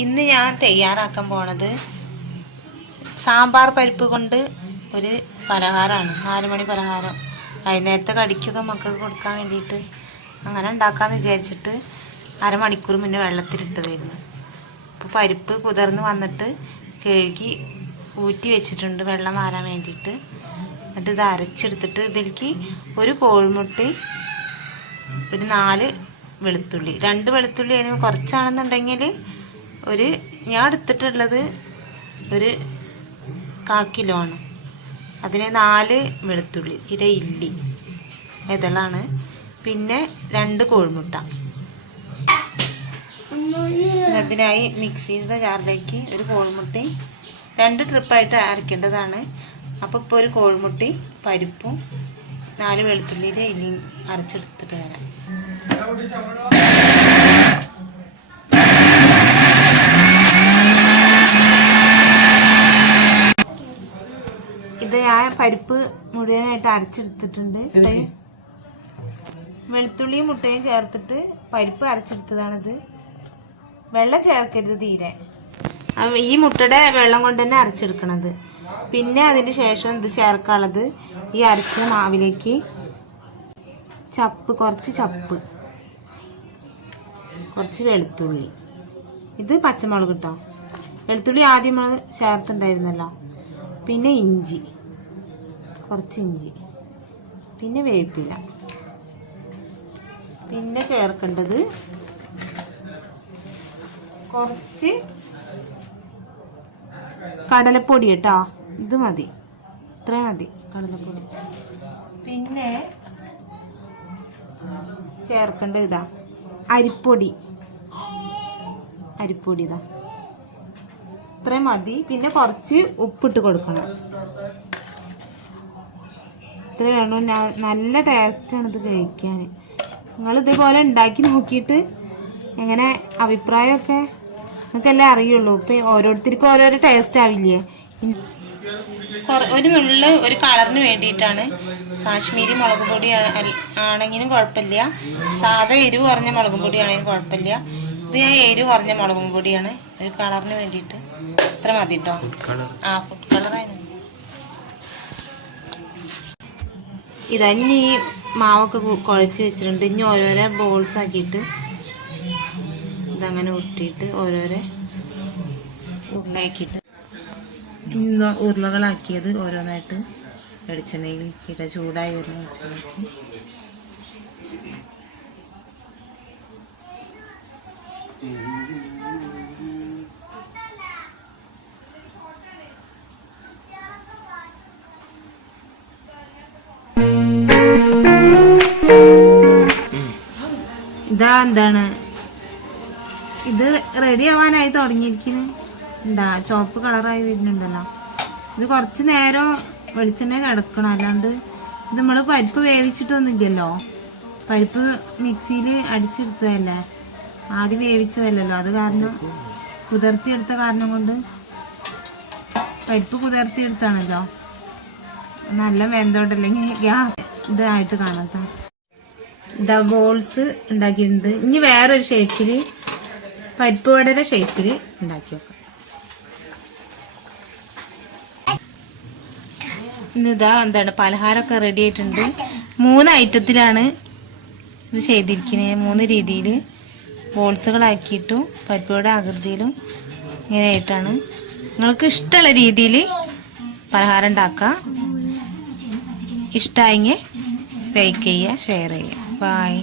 ഇന്ന് ഞാൻ തയ്യാറാക്കാൻ പോണത് സാമ്പാർ പരിപ്പ് കൊണ്ട് ഒരു പലഹാരമാണ്. 4 മണി പലഹാരം. വൈകുന്നേരത്തെ കടിക്കൊക്കെ മക്കൾക്ക് കൊടുക്കാൻ വേണ്ടിയിട്ട് അങ്ങനെ ഉണ്ടാക്കാമെന്ന് വിചാരിച്ചിട്ട് അരമണിക്കൂർ മുന്നേ വെള്ളത്തിലിട്ടതായിരുന്നു. അപ്പോൾ പരിപ്പ് കുതിർന്ന് വന്നിട്ട് കഴുകി ഊറ്റി വെച്ചിട്ടുണ്ട് വെള്ളം മാറാൻ വേണ്ടിയിട്ട്. എന്നിട്ട് ഇത് അരച്ചെടുത്തിട്ട് ഇതിലേക്ക് ഒരു കോഴിമുട്ട, ഒരു 4 വെളുത്തുള്ളി, 2 വെളുത്തുള്ളി അതിന് കുറച്ചാണെന്നുണ്ടെങ്കിൽ ഞാൻ എടുത്തിട്ടുള്ളത് ഒരു 1/4 കിലോ ആണ്. അതിന് 4 വെളുത്തുള്ളി, ഇല്ലി ഇതളാണ്, പിന്നെ 2 കോഴിമുട്ട. അതിനായി മിക്സിയുടെ ജാറിലേക്ക് ഒരു കോഴിമുട്ടയും 2 ട്രിപ്പായിട്ട് അരയ്ക്കേണ്ടതാണ്. അപ്പോൾ ഇപ്പോൾ ഒരു കോഴിമുട്ടി, പരിപ്പും 4 വെളുത്തുള്ളിയുടെ ഇലിയും അരച്ചെടുത്തിട്ട് വരാം. ഇത് ഞാൻ പരിപ്പ് മുഴുവനായിട്ട് അരച്ചെടുത്തിട്ടുണ്ട്. വെളുത്തുള്ളിയും മുട്ടയും ചേർത്തിട്ട് പരിപ്പ് അരച്ചെടുത്തതാണിത്. വെള്ളം ചേർക്കരുത് തീരെ. ഈ മുട്ടയുടെ വെള്ളം കൊണ്ട് തന്നെ അരച്ചെടുക്കണത്. പിന്നെ അതിന് ശേഷം ഇത് ചേർക്കാനുള്ളത് ഈ അരച്ച മാവിലേക്ക് കുറച്ച് ചപ്പ്, കുറച്ച് വെളുത്തുള്ളി, ഇത് പച്ചമുളക് കിട്ടോ. വെളുത്തുള്ളി ആദ്യം നമ്മൾ ചേർത്തുണ്ടായിരുന്നല്ലോ. പിന്നെ ഇഞ്ചി, കുറച്ച് ഇഞ്ചി, പിന്നെ വേപ്പില. പിന്നെ ചേർക്കേണ്ടത് കുറച്ച് കടലപ്പൊടി കേട്ടോ. ഇത് മതി, ഇത്ര മതി കടലപ്പൊടി. പിന്നെ ചേർക്കേണ്ടത് ഇതാ അരിപ്പൊടി ഇതാ, ഇത്ര മതി. പിന്നെ കുറച്ച് ഉപ്പിട്ട് കൊടുക്കണം. ഇത്ര വേണം. നല്ല ടേസ്റ്റാണ് ഇത് കഴിക്കാൻ. നിങ്ങൾ ഇതേപോലെ ഉണ്ടാക്കി നോക്കിയിട്ട് എങ്ങനെ അഭിപ്രായമൊക്കെ നിങ്ങൾക്കെല്ലാം അറിയുള്ളൂ. ഇപ്പം ഓരോരുത്തർക്കും ഓരോരോ ടേസ്റ്റ് ആവില്ലേ. ഒരു കളറിന് വേണ്ടിയിട്ടാണ്. കാശ്മീരി മുളക് പൊടി ആണെങ്കിലും കുഴപ്പമില്ല, സാധാ എരിവ് കുറഞ്ഞ മുളക് പൊടി ആണെങ്കിലും കുഴപ്പമില്ല. ഇത് ഞാൻ എരിവ് കുറഞ്ഞ മുളക് പൊടിയാണ്, ഒരു കളറിന് വേണ്ടിയിട്ട്. ഇത്ര മതി കേട്ടോ. ഫുഡ് കളറായിരുന്നു. ഇനി ഈ മാവൊക്കെ കുഴച്ച് വെച്ചിട്ടുണ്ട്. ഇനി ഓരോരോ ബോൾസ് ആക്കിയിട്ട് ഇതങ്ങനെ ഉരുട്ടിയിട്ട് ഓരോരോ ഉരുളയാക്കിയിട്ട് ഉരുളകളാക്കിയത് ഓരോന്നായിട്ട് വെളിച്ചെണ്ണയിലേക്ക് ചൂടായി വരുന്ന വെളിച്ചെണ്ണയ്ക്ക് എന്താണ് ഇത് റെഡി ആവാനായി തുടങ്ങിയിരിക്കുന്നു. ചുവപ്പ് കളറായി വരുന്നുണ്ടല്ലോ. ഇത് കുറച്ച് നേരം വെളിച്ചെണ്ണ കിടക്കണം, അല്ലാണ്ട് ഇത് നമ്മൾ പരിപ്പ് വേവിച്ചിട്ടൊന്നുമില്ലല്ലോ. പരിപ്പ് മിക്സിയിൽ അടിച്ചെടുത്തതല്ലേ, ആദ്യം വേവിച്ചതല്ലല്ലോ. അത് കാരണം കുതിർത്തിയെടുത്ത കാരണം കൊണ്ട് പരിപ്പ് കുതിർത്തിയെടുത്താണല്ലോ. നല്ല വെന്തോട്ടല്ലെങ്കിൽ ഗ്യാസ് ഇതായിട്ട് കാണാത്ത ബോൾസ് ഉണ്ടാക്കിയിട്ടുണ്ട്. ഇനി വേറൊരു ഷേപ്പിൽ പരിപ്പ് വടയുടെ ഷേപ്പിൽ ഉണ്ടാക്കി വെക്കാം. ഇന്നിതാ പലഹാരമൊക്കെ റെഡി ആയിട്ടുണ്ട്. 3 ഐറ്റത്തിലാണ് ഇത് ചെയ്തിരിക്കുന്നത്. 3 രീതിയിൽ ബോൾസുകളാക്കിയിട്ടും പരിപ്പ് വട ആകൃതിയിലും ഇങ്ങനെ ആയിട്ടാണ്. നിങ്ങൾക്ക് ഇഷ്ടമുള്ള രീതിയിൽ പലഹാരം ഉണ്ടാക്കാം. ഇഷ്ടമായെങ്കിൽ ലൈക്ക് ചെയ്യുക, ഷെയർ ചെയ്യുക. ബൈ.